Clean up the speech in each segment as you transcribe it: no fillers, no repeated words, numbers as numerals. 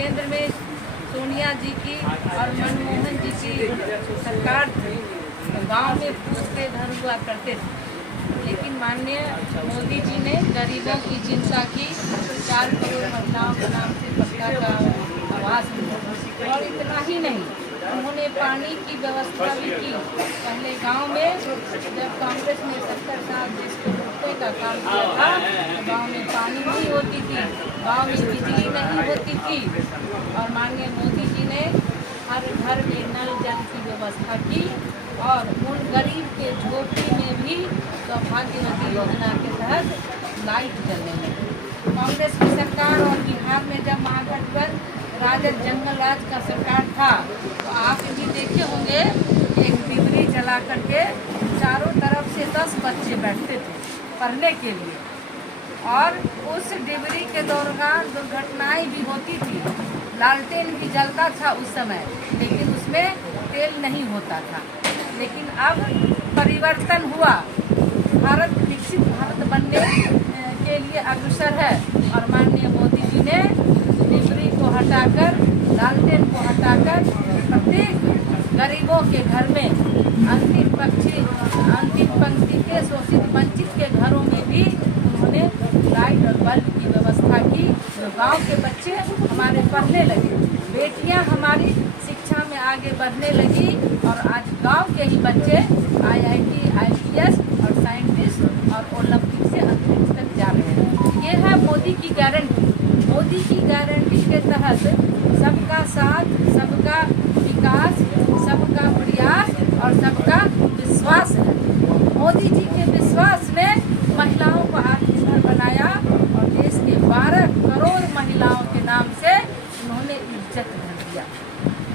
केंद्र में सोनिया जी की और मनमोहन जी की सरकार थी, गांव में फूस के घर हुआ करते थे। लेकिन माननीय मोदी जी ने गरीबों की चिंता की, 4 करोड़ महिलाओं के नाम से पक्का का आवास मिला। और इतना ही नहीं, उन्होंने पानी की व्यवस्था भी की। पहले गांव में जब कांग्रेस ने 70 साल देश को लूटने का काम किया था, तो गांव में पानी नहीं होती थी, गांव में बिजली नहीं होती थी। और माननीय मोदी जी ने हर घर में नल जल की व्यवस्था की और उन गरीब के झोपड़ी में भी सौभाग्यवती योजना के तहत लाइट जलने लगी। कांग्रेस की सरकार और बिहार में जब महागठबंधन राजद जंगल राज का सरकार था, तो आप भी देखे होंगे, एक डिबरी जला करके चारों तरफ से 10 बच्चे बैठते थे पढ़ने के लिए। और उस डिबरी के दौरान दुर्घटनाएं भी होती थी। लालटेन भी जलता था उस समय, लेकिन उसमें तेल नहीं होता था। लेकिन अब परिवर्तन हुआ, भारत विकसित भारत बनने के लिए अग्रसर है। और माननीय मोदी जी ने डिबरी को हटाकर, लालटेन को हटाकर प्रत्येक गरीबों के घर में, अंतिम पंक्ति के शोषित वंचित के घरों में भी उन्होंने लाइट और बल्ब की व्यवस्था की। तो गांव के बच्चे हमारे पढ़ने लगे, बेटियां हमारी शिक्षा में आगे बढ़ने लगी और आज गांव के ही बच्चे IIT, IPS और साइंटिस्ट और ओलंपिक से अंतरिक्ष तक जा रहे हैं। ये है मोदी की गारंटी। मोदी की गारंटी के तहत सबका साथ, सबका विकास, सबका प्रयास और सबका विश्वास है। मोदी जी के विश्वास ने महिलाओं को आत्मनिर्भर बनाया और देश के 12 करोड़ महिलाओं के नाम से उन्होंने इज्जत भर दिया।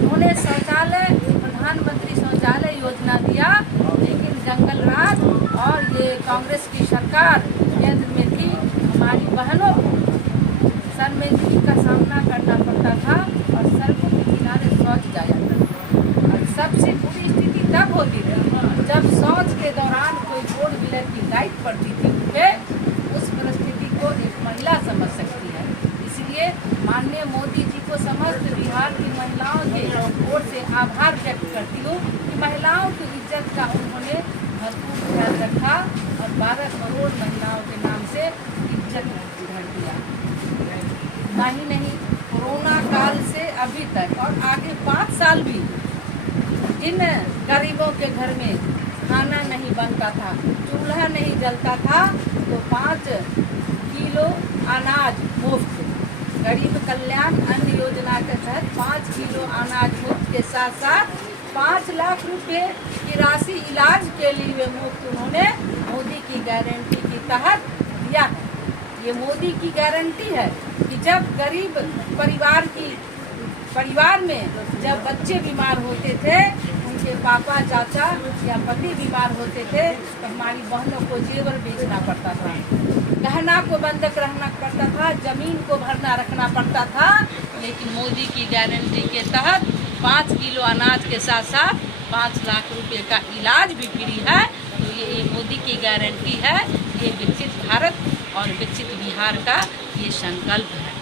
उन्होंने शौचालय, प्रधानमंत्री शौचालय योजना दिया। लेकिन जंगल राज और ये कांग्रेस की सरकार केंद्र में थी, हमारी बहनों को शर्मिंदगी का सामना करना पड़ता था और सड़कों के किनारे शौच जाया था। और सबसे बुरी स्थिति तब होती थी जब शौच के दौरान कोई 4 व्हीलर की लाइट पड़ती थी उनपे। उस परिस्थिति को एक महिला समझ सकती है। इसलिए माननीय मोदी जी को समस्त बिहार की महिलाओं के ओर से आभार व्यक्त करती हूँ कि महिलाओं की इज्जत का उन्होंने भरपूर ख्याल रखा और 12 करोड़ महिलाओं के नाम से इज्जत भर दिया। नहीं, कोरोना काल से अभी तक और आगे 5 साल भी जिन गरीबों के घर में खाना नहीं बनता था, चूल्हा नहीं जलता था, तो 5 किलो अनाज मुफ्त, गरीब कल्याण अन्न योजना के तहत 5 किलो अनाज मुफ्त के साथ साथ 5 लाख रुपए की राशि इलाज के लिए मुफ्त उन्होंने मोदी की गारंटी के तहत दिया है। ये मोदी की गारंटी है कि जब गरीब परिवार में जब बच्चे बीमार होते थे, उनके पापा, चाचा या पति बीमार होते थे, तो हमारी बहनों को जेवर बेचना पड़ता था, गहना को बंधक रखना पड़ता था, जमीन को भरना रखना पड़ता था। लेकिन मोदी की गारंटी के तहत 5 किलो अनाज के साथ साथ 5 लाख रुपए का इलाज भी फ्री है। तो ये मोदी की गारंटी है। ये विकसित भारत और विकसित बिहार का ये संकल्प है।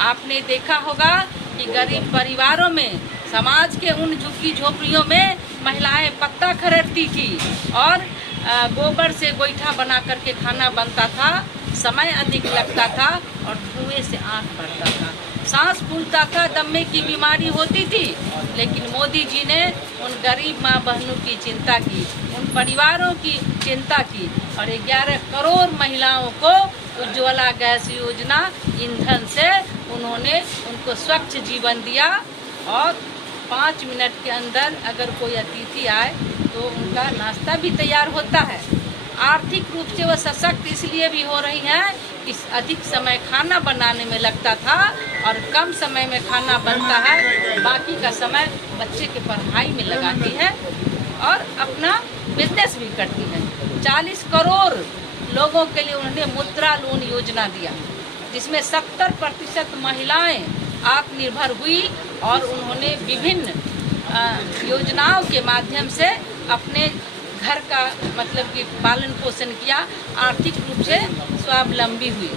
आपने देखा होगा कि गरीब परिवारों में, समाज के उन झुग्गी झोपड़ियों में महिलाएं पत्ता खरीदती थी और गोबर से गोईठा बना करके खाना बनता था। समय अधिक लगता था और धुएं से आँख बढ़ता था, सांस फूलता था, दमे की बीमारी होती थी। लेकिन मोदी जी ने उन गरीब माँ बहनों की चिंता की, उन परिवारों की चिंता की और 11 करोड़ महिलाओं को उज्ज्वला गैस योजना ईंधन से उन्होंने उनको स्वच्छ जीवन दिया। और 5 मिनट के अंदर अगर कोई अतिथि आए तो उनका नाश्ता भी तैयार होता है। आर्थिक रूप से वो सशक्त इसलिए भी हो रही हैं कि अधिक समय खाना बनाने में लगता था और कम समय में खाना बनता है, बाकी का समय बच्चे के पढ़ाई में लगाती है और अपना बिजनेस भी करती है। 40 करोड़ लोगों के लिए उन्होंने मुद्रा लोन योजना दिया, जिसमें 70% महिलाएं आत्मनिर्भर हुई और उन्होंने विभिन्न योजनाओं के माध्यम से अपने घर का मतलब कि पालन पोषण किया, आर्थिक रूप से स्वावलंबी हुई।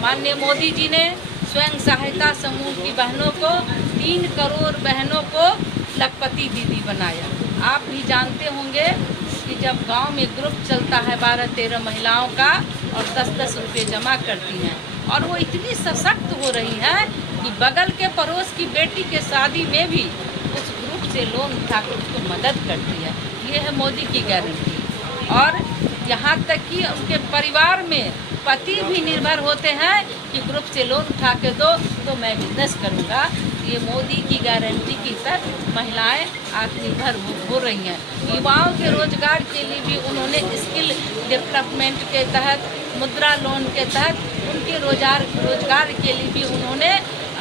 माननीय मोदी जी ने स्वयं सहायता समूह की बहनों को 3 करोड़ बहनों को लखपति दीदी बनाया। आप भी जानते होंगे कि जब गांव में ग्रुप चलता है 12-13 महिलाओं का और 10-10 रुपये जमा करती हैं और वो इतनी सशक्त हो रही हैं कि बगल के पड़ोस की बेटी के शादी में भी उस ग्रुप से लोन उठाकर उसको मदद करती है। ये है मोदी की गारंटी। और यहाँ तक कि उनके परिवार में पति भी निर्भर होते हैं कि ग्रुप से लोन उठा के दो तो मैं बिजनेस करूँगा। ये मोदी की गारंटी की तरफ महिलाएं आत्मनिर्भर हो रही हैं। युवाओं के रोजगार के लिए भी उन्होंने स्किल डेवलपमेंट के तहत, मुद्रा लोन के तहत उनके रोजगार के लिए भी उन्होंने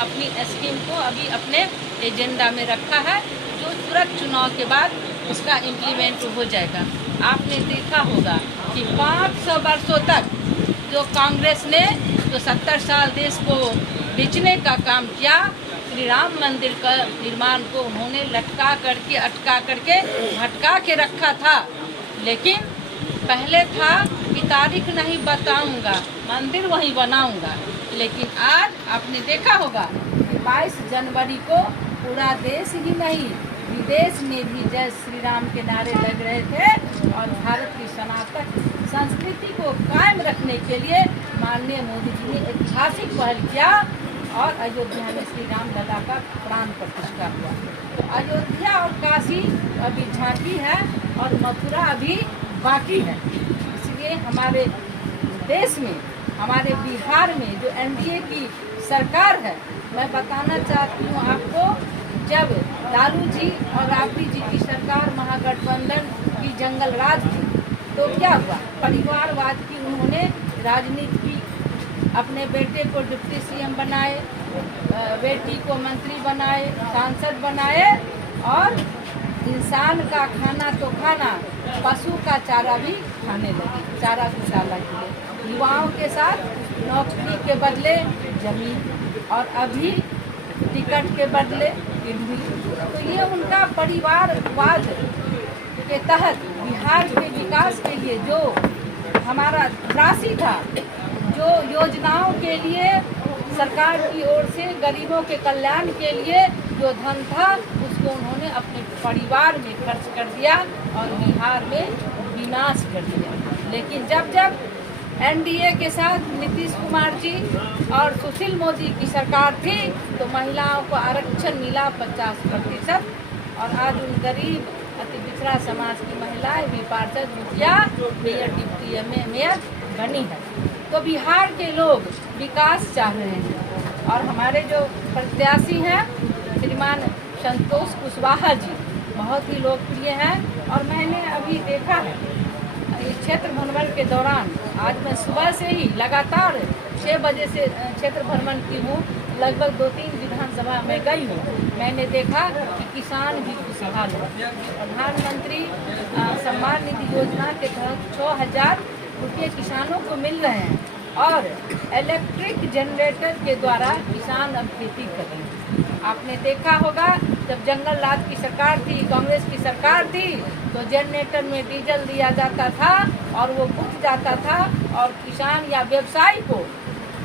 अपनी स्कीम को अभी अपने एजेंडा में रखा है, जो तुरंत चुनाव के बाद उसका इम्प्लीमेंट हो जाएगा। आपने देखा होगा कि 500 वर्षों तक जो कांग्रेस ने जो 70 साल देश को बेचने का काम किया, श्री राम मंदिर का निर्माण को उन्होंने लटका करके, अटका करके, भटका के रखा था। लेकिन पहले था कि तारीख नहीं बताऊंगा, मंदिर वहीं बनाऊंगा। लेकिन आज आपने देखा होगा कि 22 जनवरी को पूरा देश ही नहीं विदेश में भी जय श्री राम के नारे लग रहे थे और भारत की सनातन संस्कृति को कायम रखने के लिए माननीय मोदी जी ने ऐतिहासिक पहल किया और अयोध्या में श्री राम लला का प्राण प्रतिष्ठा हुआ। तो अयोध्या और काशी अभी झांकी है और मथुरा अभी बाकी है। इसलिए हमारे देश में, हमारे बिहार में जो एनडीए की सरकार है, मैं बताना चाहती हूँ आपको, जब लालू जी और राबड़ी जी की सरकार महागठबंधन की जंगल राज थी तो क्या हुआ, परिवारवाद की उन्होंने राजनीति की। अपने बेटे को डिप्टी सीएम बनाए, बेटी को मंत्री बनाए, सांसद बनाए और इंसान का खाना तो खाना, पशु का चारा भी खाने लगे, चारा घोटाला किए। युवाओं के साथ नौकरी के बदले जमीन और अभी टिकट के बदले किडनी। तो ये उनका परिवारवाद के तहत बिहार के विकास के लिए जो हमारा राशि था, जो योजनाओं के लिए सरकार की ओर से गरीबों के कल्याण के लिए जो धन था, उसको उन्होंने अपने परिवार में खर्च कर दिया और बिहार में विनाश कर दिया। लेकिन जब जब एनडीए के साथ नीतीश कुमार जी और सुशील मोदी की सरकार थी तो महिलाओं को आरक्षण मिला 50%। और आज उन गरीब अति पिछड़ा समाज की महिलाएं भी पार्षद, मुखिया, मेयर, डिप्टी मेयर बनी है। तो बिहार के लोग विकास चाह रहे हैं और हमारे जो प्रत्याशी हैं श्रीमान संतोष कुशवाहा जी बहुत ही लोकप्रिय हैं। और मैंने अभी देखा है क्षेत्र भ्रमण के दौरान, आज मैं सुबह से ही लगातार 6 बजे से क्षेत्र भ्रमण की हूँ, लगभग 2-3 विधानसभा में गई हूँ। मैंने देखा कि किसान भी खुशहाल है। प्रधानमंत्री सम्मान निधि योजना के तहत 6,000 रुपये किसानों को मिल रहे हैं और इलेक्ट्रिक जनरेटर के द्वारा किसान अब खेती कर रहे हैं। आपने देखा होगा जब जंगल राज की सरकार थी, कांग्रेस की सरकार थी, तो जनरेटर में डीजल दिया जाता था और वो बुझ जाता था और किसान या व्यवसायी को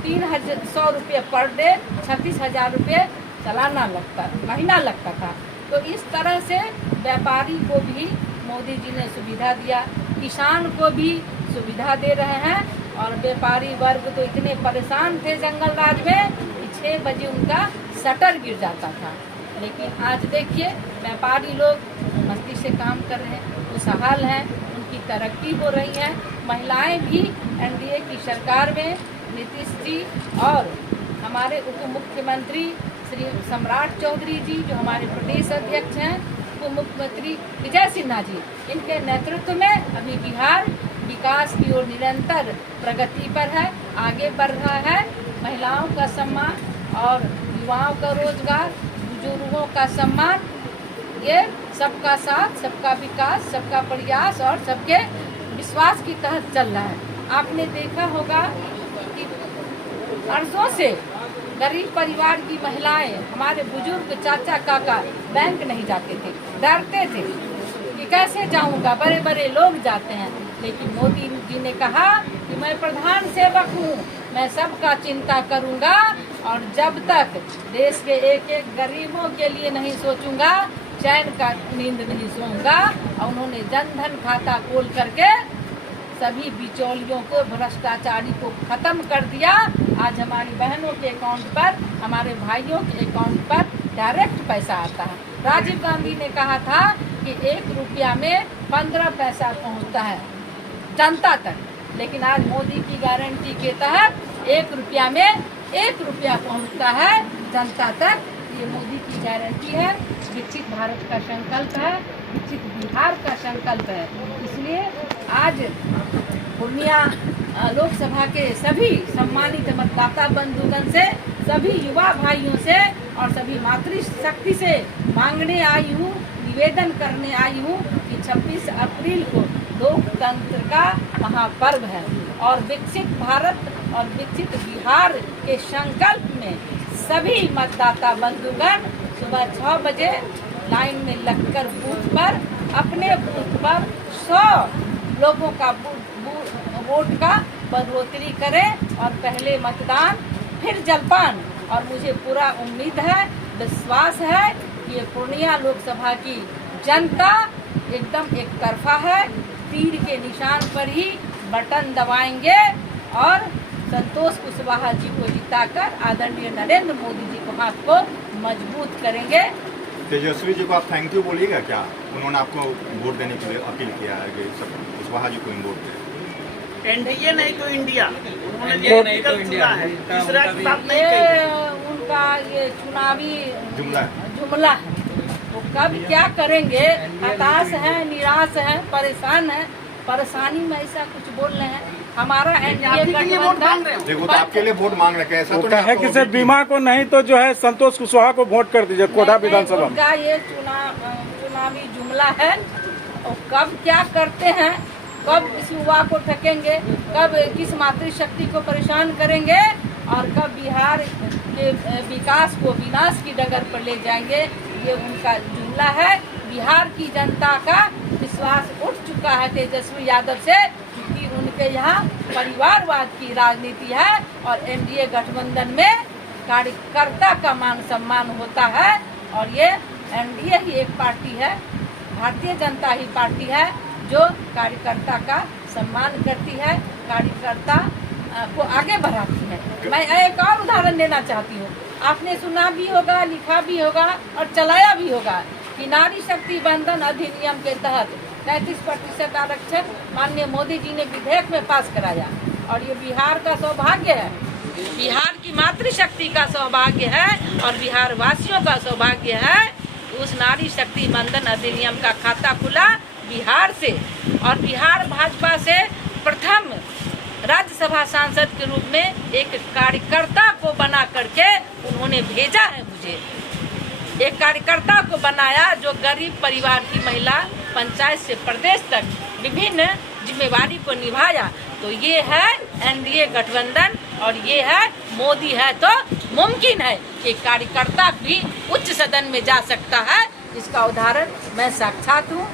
300 रुपये पर डे, 36,000 रुपये सालाना लगता, महीना लगता था। तो इस तरह से व्यापारी को भी मोदी जी ने सुविधा दिया, किसान को भी सुविधा दे रहे हैं। और व्यापारी वर्ग तो इतने परेशान थे जंगल राज में कि 6 बजे उनका शटर गिर जाता था। लेकिन आज देखिए व्यापारी लोग मस्ती से काम कर रहे हैं, खुशहाल हैं, उनकी तरक्की हो रही है। महिलाएं भी एनडीए की सरकार में नीतीश जी और हमारे उप मुख्यमंत्री श्री सम्राट चौधरी जी जो हमारे प्रदेश अध्यक्ष हैं, उप मुख्यमंत्री विजय सिन्हा जी, इनके नेतृत्व में अभी बिहार विकास की ओर निरंतर प्रगति पर है, आगे बढ़ रहा है। महिलाओं का सम्मान और युवाओं का रोजगार, बुजुर्गों का सम्मान, ये सबका साथ, सबका विकास, सबका प्रयास और सबके विश्वास के तहत चल रहा है। आपने देखा होगा कि वर्षों से गरीब परिवार की महिलाएं, हमारे बुजुर्ग चाचा काका बैंक नहीं जाते थे, डरते थे कि कैसे जाऊंगा, बड़े बड़े लोग जाते हैं। लेकिन मोदी जी ने कहा कि मैं प्रधान सेवक हूँ, मैं सबका चिंता करूंगा और जब तक देश के एक एक गरीबों के लिए नहीं सोचूंगा चैन का नींद नहीं सोऊंगा। और उन्होंने जन धन खाता खोल करके सभी बिचौलियों को, भ्रष्टाचारी को खत्म कर दिया। आज हमारी बहनों के अकाउंट पर, हमारे भाइयों के अकाउंट पर डायरेक्ट पैसा आता है। राजीव गांधी ने कहा था कि 1 रुपया में 15 पैसा पहुंचता है जनता तक, लेकिन आज मोदी की गारंटी के तहत 1 रुपया में 1 रुपया पहुंचता है जनता तक। ये मोदी की गारंटी है। विकसित भारत का संकल्प है, विकसित बिहार का संकल्प है। इसलिए आज पूर्णिया लोकसभा के सभी सम्मानित मतदाता बंधुगण से, सभी युवा भाइयों से और सभी मातृशक्ति से मांगने आई हूँ, निवेदन करने आई हूँ कि 26 अप्रैल को लोकतंत्र का महापर्व है और विकसित भारत और विकसित बिहार के संकल्प में सभी मतदाता बंधुगण सुबह 6 बजे लाइन में लगकर बूथ पर अपने बूथ पर 100 लोगों का वोट का बढ़ोतरी करें और पहले मतदान फिर जलपान। और मुझे पूरा उम्मीद है, विश्वास है कि ये पूर्णिया लोकसभा की जनता एकदम एक तरफा है। तीर के निशान पर ही बटन दबाएंगे और संतोष कुशवाहा जी को जिताकर आदरणीय नरेंद्र मोदी जी को हाथ को मजबूत करेंगे। तेजस्वी जी को आप थैंक यू बोलिएगा क्या? उन्होंने आपको वोट देने के लिए अपील किया है कि सब कुशवाहा जी को वोट दें। एनडीए नहीं तो इंडिया, उन्होंने चुना है, तीसरा की बात नहीं कही। उनका ये चुनावी जुमला है। वो कब क्या करेंगे? हताश है, निराश है, परेशान है। परेशानी में ऐसा कुछ बोल रहे हैं। हमारा एनडीए गठबंधन देखो तो आपके लिए वोट मांग रहे हैं, ऐसा तो है कि सिर्फ बीमा को नहीं तो जो है संतोष कुशवाहा को वोट कर दीजिए कोटा विधानसभा। उनका ये चुनावी जुमला है। और कब क्या करते हैं, कब इस युवा को ठकेंगे, कब किस मातृशक्ति को परेशान करेंगे और कब बिहार के विकास को विनाश की डगर पर ले जाएंगे, ये उनका जुमला है। बिहार की जनता का विश्वास उठ चुका है तेजस्वी यादव से कि उनके यहाँ परिवारवाद की राजनीति है और एनडीए गठबंधन में कार्यकर्ता का मान सम्मान होता है। और ये एनडीए ही एक पार्टी है, भारतीय जनता ही पार्टी है जो कार्यकर्ता का सम्मान करती है, कार्यकर्ता को आगे बढ़ाती है। मैं एक और उदाहरण देना चाहती हूँ। आपने सुना भी होगा, लिखा भी होगा और चलाया भी होगा कि नारी शक्ति बंधन अधिनियम के तहत 33% आरक्षण माननीय मोदी जी ने विधेयक में पास कराया। और ये बिहार का सौभाग्य है, बिहार की मातृशक्ति का सौभाग्य है और बिहार वासियों का सौभाग्य है। उस नारी शक्ति बंधन अधिनियम का खाता खुला बिहार से और बिहार भाजपा से प्रथम राज्यसभा सांसद के रूप में एक कार्यकर्ता को बना करके उन्होंने भेजा है। मुझे एक कार्यकर्ता को बनाया जो गरीब परिवार की महिला, पंचायत से प्रदेश तक विभिन्न जिम्मेवारी को निभाया। तो ये है एनडीए गठबंधन और ये है मोदी है तो मुमकिन है कि कार्यकर्ता भी उच्च सदन में जा सकता है। इसका उदाहरण मैं साक्षात हूँ।